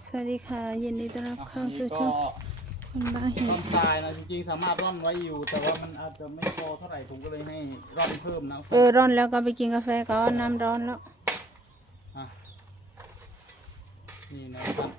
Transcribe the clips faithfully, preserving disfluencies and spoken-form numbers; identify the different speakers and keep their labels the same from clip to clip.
Speaker 1: สวัสดีค่ะยินดีต้อนรับเข้าสู่
Speaker 2: ก็
Speaker 1: ช่องคนบ้าเห็
Speaker 2: ร่อ
Speaker 1: ด
Speaker 2: นทรายนะจริงๆสามารถร่อนไว้อยู่ แต่ว่ามันอาจจะไม่พอเท่าไหร่ผมก็เลยให้ร่อนเพิ่มนะ
Speaker 1: เออร้อนแล้วก็ไปกินกาแฟก่อนน้ำร้อนแล้ว
Speaker 2: อ่ะนี่นะครับ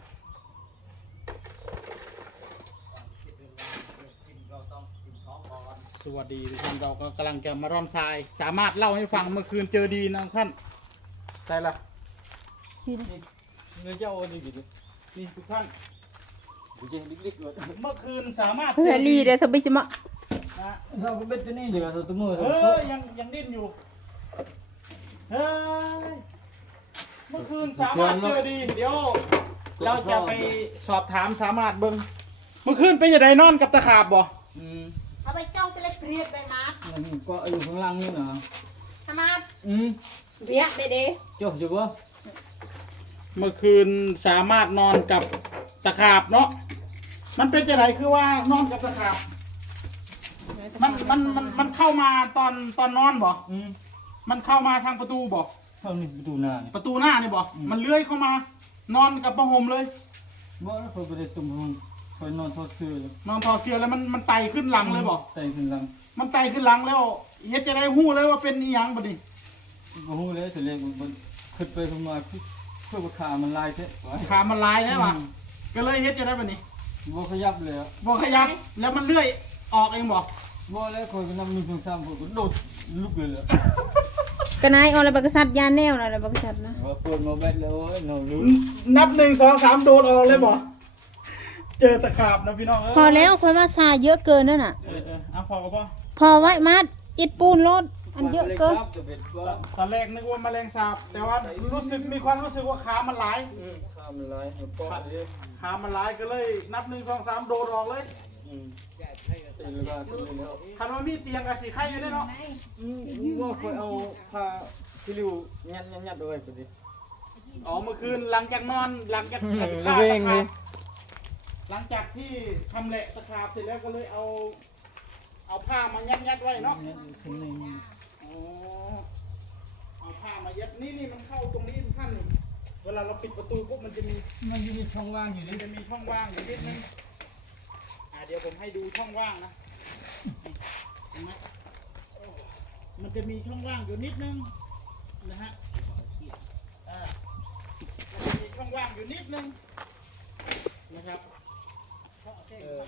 Speaker 2: สวัสดีทุกท่านเราก็กำลังจะมาร่อนทราย สามารถเล่าให้ฟังเมื่อคืนเจอดีนะท่านใช่ละนี่เนื้อเจ้าดีดีนี่ทุกท่านดูเจลิกๆเลยเมื่อคืนสามารถ
Speaker 1: เฮลี่เดี๋ยวเธอไปจะมา
Speaker 2: นะ
Speaker 3: เราเบ็ดตัวนี้เดี๋ยวเราตัวมือ
Speaker 2: เออยังยังดิ้นอยู่เฮ้ยเมื่อคืนสามารถเจอดีเดี๋ยวเราจะไปสอบถามสามารถเบิ้งเมื่อคืนไปยังไงนอนกับตะขาบบ่
Speaker 3: อืม
Speaker 4: เอาไปจ้องจะเล็กเรียดไปมา
Speaker 3: มันก็อยู่ข้างล่างนี่นะ
Speaker 4: ทำมา
Speaker 3: อืม
Speaker 4: เรียดเด้เด้
Speaker 3: เจ้าจะบ่
Speaker 2: เมื่อคืนสามารถนอนกับตะขาบเนาะมันเป็นยังไงคือว่านอนกับตะขาบมันมันมันมันเข้ามาตอนตอนนอนบ่
Speaker 3: อืม
Speaker 2: มันเข้ามาทางประตูบ่
Speaker 3: เท่านี้ประตูหน้านี่
Speaker 2: ประตูหน้านี่บ่มันเลื้อยเข้ามานอนกับผ้าห่มเลย
Speaker 3: บ่แล้วเขาไปได้ตุ่มห้องคอยนอนทอดเสื้อเลย
Speaker 2: นอนถอดเสื้อแล้วมันมันไต่ขึ้นหลังเลยบ่
Speaker 3: ใส่ขึ้นหลัง
Speaker 2: มันไต่ขึ้นหลังแล้วเฮ็ดจะได้หู้เลยว่าเป็นอีหยังบ่ดิ
Speaker 3: บ่ฮู้เลยแต่เล็กมันขึ้นไปขึ้นมาเพื่อขามันลายแท้
Speaker 2: ขามันลายใช่ป่ะก็เลยเฮ็ดจะได้บ่นี่
Speaker 3: บ่ขยับเลยอ่ะ
Speaker 2: บ่ขยับแล้วมันเลื่อยออกเองบ่
Speaker 3: บ่แล้วคอยก็นำหนึ่งสองสามคนก็โดดลุกเลยแหละ
Speaker 1: กระนายเอาอะไรบักกษัตริย์ยาแนวนะอะไรบักกษัตริย์นะ
Speaker 3: ว่าเปิดมาแบดแล้วโอ้ยนอนลุ้น
Speaker 2: นับหนึ่งสองสามโดนออกเลยบ่เจอตะขาบนะพี่น้องเอ้ย
Speaker 1: พอแล้วคอยว่าทรายเยอะเกินนั่นน่ะ
Speaker 2: เออเออเอาพอก็พอ
Speaker 1: พอไว้มัดอิดปูนรถอันเยอะเกิน
Speaker 3: จะเป็นว่า
Speaker 2: ตอนแรกนึกว่าแมลงสาบแต่ว่ารู้สึกมีความรู้สึกว่าขามันหลาย
Speaker 3: ข้ามลายมันก็เลย
Speaker 2: ขามันหลายก็เลยนับหนึ่งสองสามโดนออกเลย
Speaker 3: อืมตีแล้วก็ตีแล้ว
Speaker 2: คันว่ามีเตียงกับสีไข่อยู่ได้เนาะ
Speaker 3: อืมว่าคอยเอาผ้าที่ริ้วยัดยัดยัดเอาไว้พอดี
Speaker 2: อ๋อเมื่อคืนหลังจากนอนหลังจาก
Speaker 3: อืม
Speaker 2: ฆ่า
Speaker 3: ระเวง
Speaker 2: ตะขาบ
Speaker 3: เลย
Speaker 2: หลังจากที่ทำแหละตะขาบเสร็จแล้วก็เลยเอา เอาผ้ามายัดยัดไว้เนาะ
Speaker 3: ยัดอยู่ข้างในนี่
Speaker 2: อ๋อเอาผ้ามายัดนี่นี่มันเข้าตรงนี้ทุกท่านนี่เวลาเราปิดประตูปุ๊บมันจะมี
Speaker 3: มันจะมีช่องว่างอยู่
Speaker 2: มัน
Speaker 3: นี่
Speaker 2: จะมีช่องว่างอยู่นิดนึงอ่าเดี๋ยวผมให้ดูช่องว่างนะเห็นไหมมันจะมีช่องว่างอยู่นิดนึงนะฮะอ่ามันจะมีช่องว่างอยู่นิดนึงนะครับเออ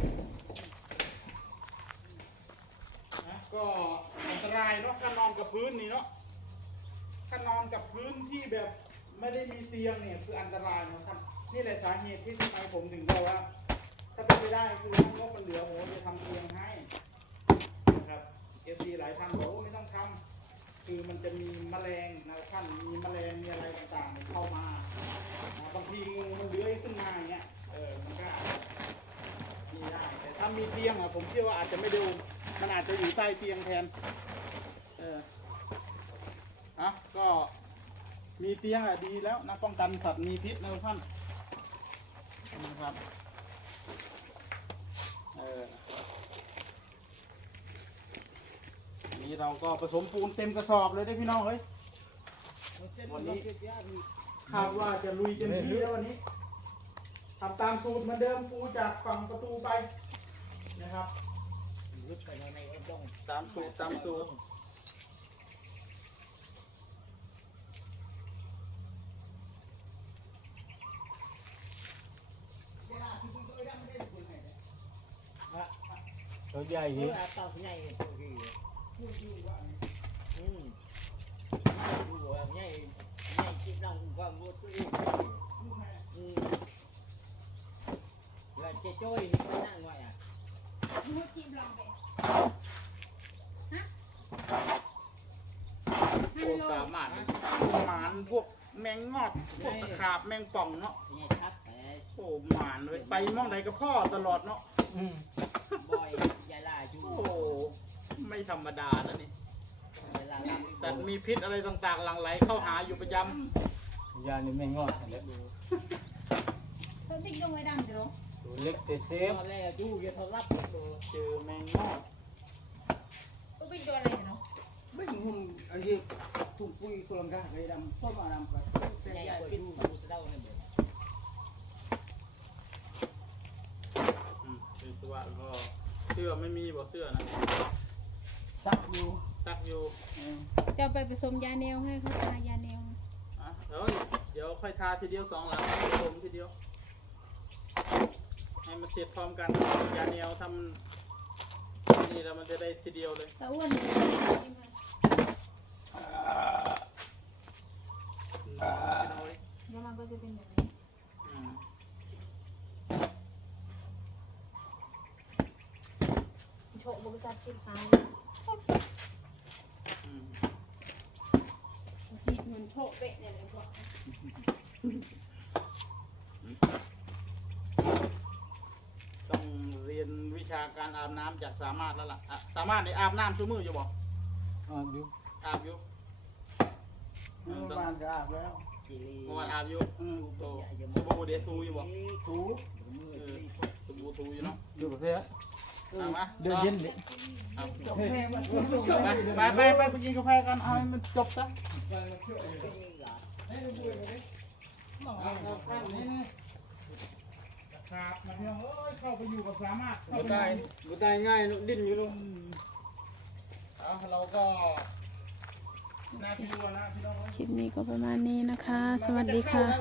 Speaker 2: นะก็อันตรายเนาะถ้านอนกับพื้นนี่เนาะถ้านอนกับพื้นที่แบบไม่ได้มีเตียงเนี่ยคืออันตรายนะครับนี่แหละสาเหตุที่ทำไมผมถึงบอกว่า ถ้าเป็นไปได้คือถ้างบมันเหลือผมจะทำเตียงให้นะครับเอฟซีหลายท่านบอกว่าไม่ต้องทำคือมันจะมีแมลงนะท่านมีแมลงมีอะไรต่างๆเข้ามาอ่าบางทีงูมันเลื้อยขึ้นมาอย่างเงี้ยเออมันก็นี่ได้แต่ถ้ามีเตียงอ่ะผมเชื่อว่าอาจจะไม่ดูมันอาจจะอยู่ใต้เตียงแทนเอออ่ะก็มีเตียงอ่ะดีแล้วนะป้องกันสัตว์มีพิษนะทุกท่านนะครับเอออันนี้เราก็ผสมปูนเต็มกระสอบเลยได้อพี่น้องเฮ้ยวันนี้คาดว่าจะลุยเต็มที่แล้ววันนี้ทำตามสูตรเหมือนเดิมปูจากฝั่งประตูไปนะครับตามสูตรตามสูตร
Speaker 3: ตัวใหญ่
Speaker 4: เอ
Speaker 3: ยิ่
Speaker 4: อตอกใหญ่ตัวที่อืมดูว่าใหญ่ใหญ่จิตน้องความรู้ตัวนี้อืมแล้วเจ๊จ้อยนี่ก็นั่งไว้อ่ะ
Speaker 2: โอ้สามารถหมานพวกแมงงอดพวกตะขาบแมงป่องเนาะ
Speaker 4: ใหญ่ชัดแต่
Speaker 2: โอ้หมานเลยไปมองไหนกับพ่อตลอดเนาะ
Speaker 3: อืม
Speaker 4: บ่อยยายล่าอยู่
Speaker 2: โอ้ไม่ธรรมดานะนี่
Speaker 4: ยายล่าลำ
Speaker 2: สัตว์มีพิษอะไรต่างๆหลั่งไหลเข้าหาอยู่ประจ
Speaker 3: ยานี่ไม่งอดแล้ว
Speaker 4: ต้นพริกต้องไว้ดังจ้ะ
Speaker 3: ตัวเล็กแต่เซฟ
Speaker 4: ตอนแรกดูอย่าทะลับดู
Speaker 2: ำเจอแมงงอด
Speaker 4: ต้นพริกตัวอะไรเนาะ
Speaker 3: ไม่หุ่มไอ้ที่ถุงปุ๋ยคนละกะไอ้ดำส้มอดำไป
Speaker 4: ใหญ่กว่าดูดูเดาเนี่ยเด้อ
Speaker 2: สื้อไม่มีบอกเสื้อนะ
Speaker 4: ซักอยู่
Speaker 2: ซักอยู่
Speaker 1: เจ้าไปผสมยาแนวให้เขาทายาแนว
Speaker 2: อ่ะเดี๋ยวเดี๋ยวค่อยทาทีเดียวสองหลังผสมทีเดียวให้มันเสร็จพร้อมกันยาแนวทำนี่แล้วมันจะได้ทีเดียวเลย
Speaker 1: ตะอ้วน
Speaker 2: น้อย
Speaker 1: เดี๋ยวมันก็จะเป็นแบบนี้
Speaker 2: อืม
Speaker 1: โฉบบริษัทสินค้า
Speaker 2: อืม
Speaker 1: ขีดเหมือนโฉบเป๊ะเนี่ยเลยพวก
Speaker 2: ต้องเรียนวิชาการอาบน้ำจากสามารถแล้วล่ะอ่ะสามารถได้อาบน้ำชั่วมืออยู่บอก
Speaker 3: อ่าอยู่
Speaker 2: อาบอยู่
Speaker 4: เมื่อวานก็อาบแล้ว
Speaker 2: เมื่อวานอาบอยู่
Speaker 4: อืม
Speaker 2: โตสบู่เดทูอยู่บอก
Speaker 4: ถู
Speaker 2: เออสบู่ทูอยู่เนาะ
Speaker 3: อยู่ประเทศ
Speaker 2: เอามา
Speaker 3: เดือนเย็นนี่
Speaker 2: เอา
Speaker 4: จบเพลงมัน
Speaker 2: ไปไปไปไปกินกาแฟกันเอาให้มันจบซะครับมาเที่ยวเอ้ยเข้าไปอยู่กับสามารถเข้า
Speaker 3: บ่
Speaker 2: ไป
Speaker 3: ตายบ่ตายง่ายดิ้นอยู่ลูก
Speaker 2: เอาเราก็หน้าที่ว่านะพี่น้อง
Speaker 1: คลิปนี้ก็ประมาณนี้นะคะ สวัสดีค่ะ